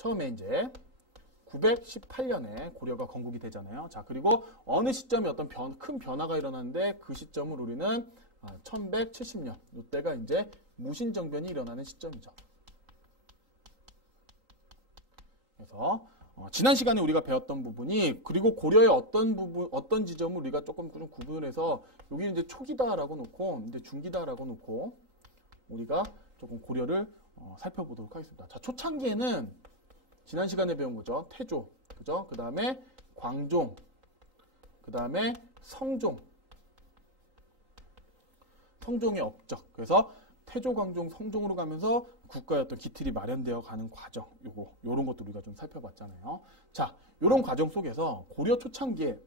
처음에 이제 918년에 고려가 건국이 되잖아요. 자, 그리고 어느 시점에 어떤 큰 변화가 일어났는데 그 시점을 우리는 1170년, 이때가 이제 무신정변이 일어나는 시점이죠. 그래서 지난 시간에 우리가 배웠던 부분이, 그리고 고려의 어떤 지점을 우리가 조금 좀 구분을 해서 여기는 이제 초기다라고 놓고 이제 중기다라고 놓고 우리가 조금 고려를 살펴보도록 하겠습니다. 자, 초창기에는 지난 시간에 배운 거죠. 태조, 그죠? 그 다음에 광종, 그 다음에 성종, 성종의 업적. 그래서 태조, 광종, 성종으로 가면서 국가의 어떤 기틀이 마련되어 가는 과정, 요런 것도 우리가 좀 살펴봤잖아요. 자, 요런 과정 속에서 고려 초창기에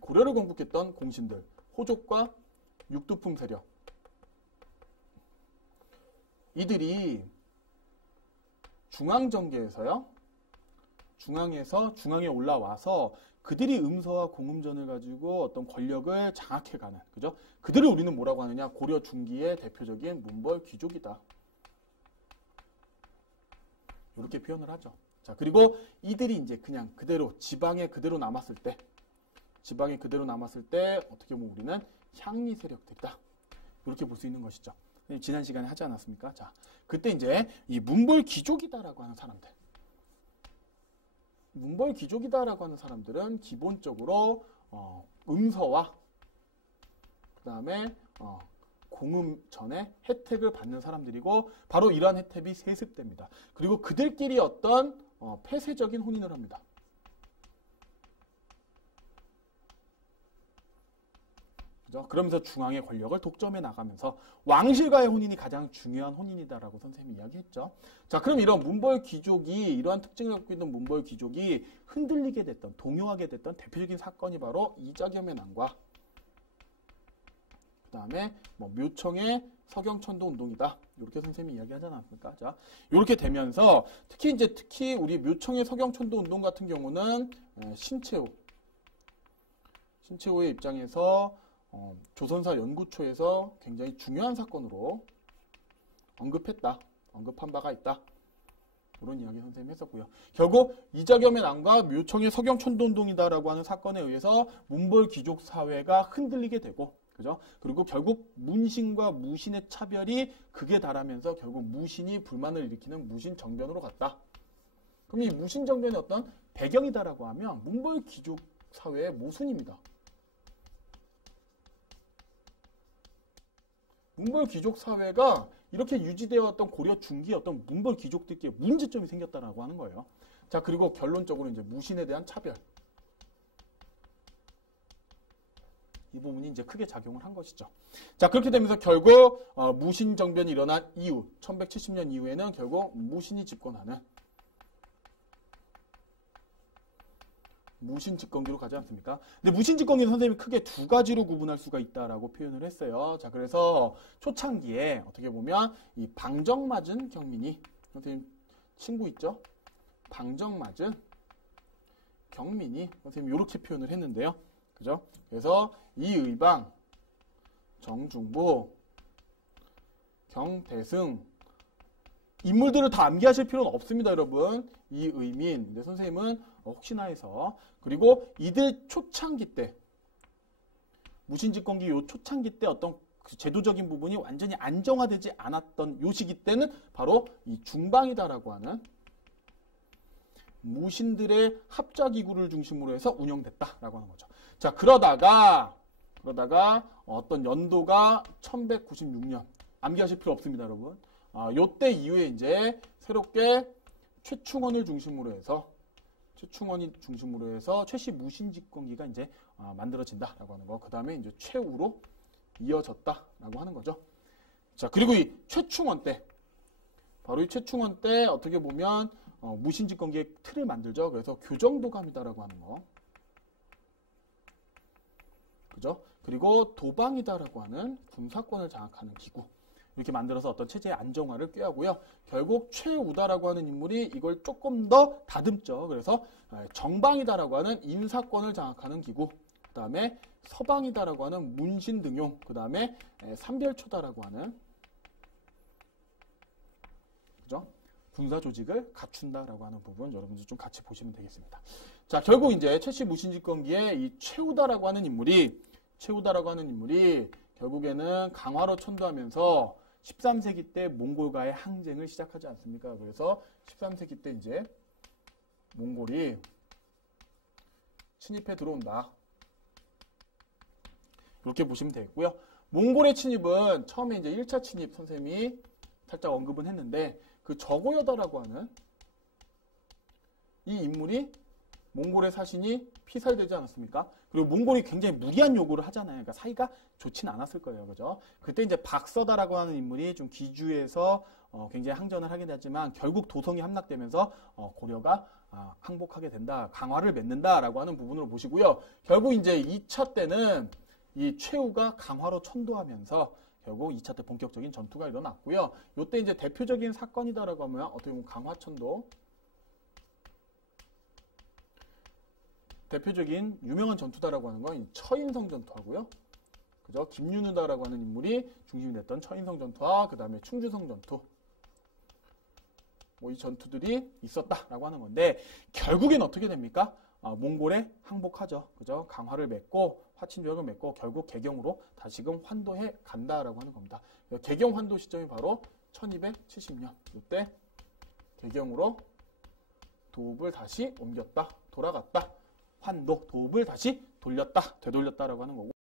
고려를 건국했던 공신들, 호족과 육두품 세력, 이들이 중앙정계에서요, 중앙에 올라와서 그들이 음서와 공음전을 가지고 어떤 권력을 장악해가는, 그죠? 그들을 우리는 뭐라고 하느냐? 고려 중기의 대표적인 문벌 귀족이다. 이렇게 표현을 하죠. 자, 그리고 이들이 이제 그냥 그대로 지방에 그대로 남았을 때 어떻게 보면 우리는 향리 세력들이다. 이렇게 볼 수 있는 것이죠. 지난 시간에 하지 않았습니까? 자, 그때 이제 이 문벌 귀족이다라고 하는 사람들. 문벌 귀족이다라고 하는 사람들은 기본적으로 음서와 그 다음에 공음 전에 혜택을 받는 사람들이고, 바로 이러한 혜택이 세습됩니다. 그리고 그들끼리 어떤 폐쇄적인 혼인을 합니다. 그죠? 그러면서 중앙의 권력을 독점해 나가면서 왕실과의 혼인이 가장 중요한 혼인이다라고 선생님이 이야기했죠. 자, 그럼 이런 문벌 귀족이, 이러한 특징을 갖고 있는 문벌 귀족이 흔들리게 됐던, 동요하게 됐던 대표적인 사건이 바로 이자겸의 난과 그 다음에 묘청의 서경천도 운동이다. 이렇게 선생님이 이야기하지 않았습니까? 자, 이렇게 되면서 특히 우리 묘청의 서경천도 운동 같은 경우는 신채호의 입장에서 조선사 연구초에서 굉장히 중요한 사건으로 언급한 바가 있다. 그런 이야기 선생님이 했었고요. 결국 이자겸의 난과 묘청의 서경천도 운동이다라고 하는 사건에 의해서 문벌 귀족 사회가 흔들리게 되고, 그죠? 그리고 결국 문신과 무신의 차별이 극에 달하면서 결국 무신이 불만을 일으키는 무신 정변으로 갔다. 그럼 이 무신 정변의 어떤 배경이다라고 하면 문벌 귀족 사회의 모순입니다. 문벌 귀족 사회가 이렇게 유지되어 왔던 고려 중기의 어떤 문벌 귀족들끼리 문제점이 생겼다라고 하는 거예요. 자, 그리고 결론적으로 이제 무신에 대한 차별. 이 부분이 이제 크게 작용을 한 것이죠. 자, 그렇게 되면서 결국 무신 정변이 일어난 이후 1170년 이후에는 결국 무신이 집권하는 무신 집권기로 가지 않습니까? 근데 무신 집권기는 선생님이 크게 두 가지로 구분할 수가 있다라고 표현을 했어요. 자, 그래서 초창기에 어떻게 보면 이 방정맞은 경민이, 선생님 친구 있죠? 방정맞은 경민이, 선생님 이렇게 표현을 했는데요. 그죠? 그래서 이의방, 정중보, 경대승, 인물들을 다 암기하실 필요는 없습니다, 여러분. 이의민. 근데 선생님은 혹시나 해서, 그리고 이들 초창기 때, 무신집권기 요 초창기 때 어떤 그 제도적인 부분이 완전히 안정화되지 않았던 요 시기 때는 바로 이 중방이다라고 하는 무신들의 합작기구를 중심으로 해서 운영됐다라고 하는 거죠. 자, 그러다가 어떤 연도가 1196년. 암기하실 필요 없습니다, 여러분. 요때 이후에 이제 새롭게 최충원을 중심으로 해서 최씨 무신 집권기가 이제 만들어진다라고 하는 거. 그 다음에 이제 최우로 이어졌다라고 하는 거죠. 자, 그리고 이 최충원 때, 바로 이 최충원 때 어떻게 보면 무신 집권기의 틀을 만들죠. 그래서 교정도감이다라고 하는 거. 그죠? 그리고 도방이다라고 하는 군사권을 장악하는 기구. 이렇게 만들어서 어떤 체제의 안정화를 꾀하고요. 결국 최우다라고 하는 인물이 이걸 조금 더 다듬죠. 그래서 정방이다라고 하는 인사권을 장악하는 기구. 그 다음에 서방이다라고 하는 문신등용. 그 다음에 삼별초다라고 하는, 그죠? 군사 조직을 갖춘다라고 하는 부분 여러분들 좀 같이 보시면 되겠습니다. 자, 결국 이제 최씨 무신집권기에 이 최우다라고 하는 인물이 결국에는 강화로 천도하면서 13세기 때 몽골과의 항쟁을 시작하지 않습니까? 그래서 13세기 때 이제 몽골이 침입해 들어온다. 이렇게 보시면 되겠고요. 몽골의 침입은 처음에 이제 1차 침입 선생님이 살짝 언급은 했는데 그 저고여다라고 하는 이 인물이 몽골의 사신이 피살되지 않았습니까? 그리고 몽골이 굉장히 무리한 요구를 하잖아요. 그러니까 사이가 좋지는 않았을 거예요. 그죠? 그때 이제 박서다라고 하는 인물이 좀 기주에서 굉장히 항전을 하게 되지만 결국 도성이 함락되면서 고려가 항복하게 된다. 강화를 맺는다라고 하는 부분으로 보시고요. 결국 이제 2차 때는 이 최우가 강화로 천도하면서 결국 2차 때 본격적인 전투가 일어났고요. 이때 이제 대표적인 사건이다라고 하면 어떻게 보면 강화천도 대표적인 유명한 전투다라고 하는 건 처인성 전투하고요. 그죠? 김윤우다라고 하는 인물이 중심이 됐던 처인성 전투와 그 다음에 충주성 전투. 이 전투들이 있었다라고 하는 건데 결국엔 어떻게 됩니까? 몽골에 항복하죠. 그죠? 강화를 맺고 화친조약을 맺고 결국 개경으로 다시금 환도해 간다라고 하는 겁니다. 개경 환도 시점이 바로 1270년. 이때 개경으로 도읍을 다시 옮겼다. 돌아갔다. 환도, 도읍을 다시 돌렸다. 되돌렸다라고 하는 거고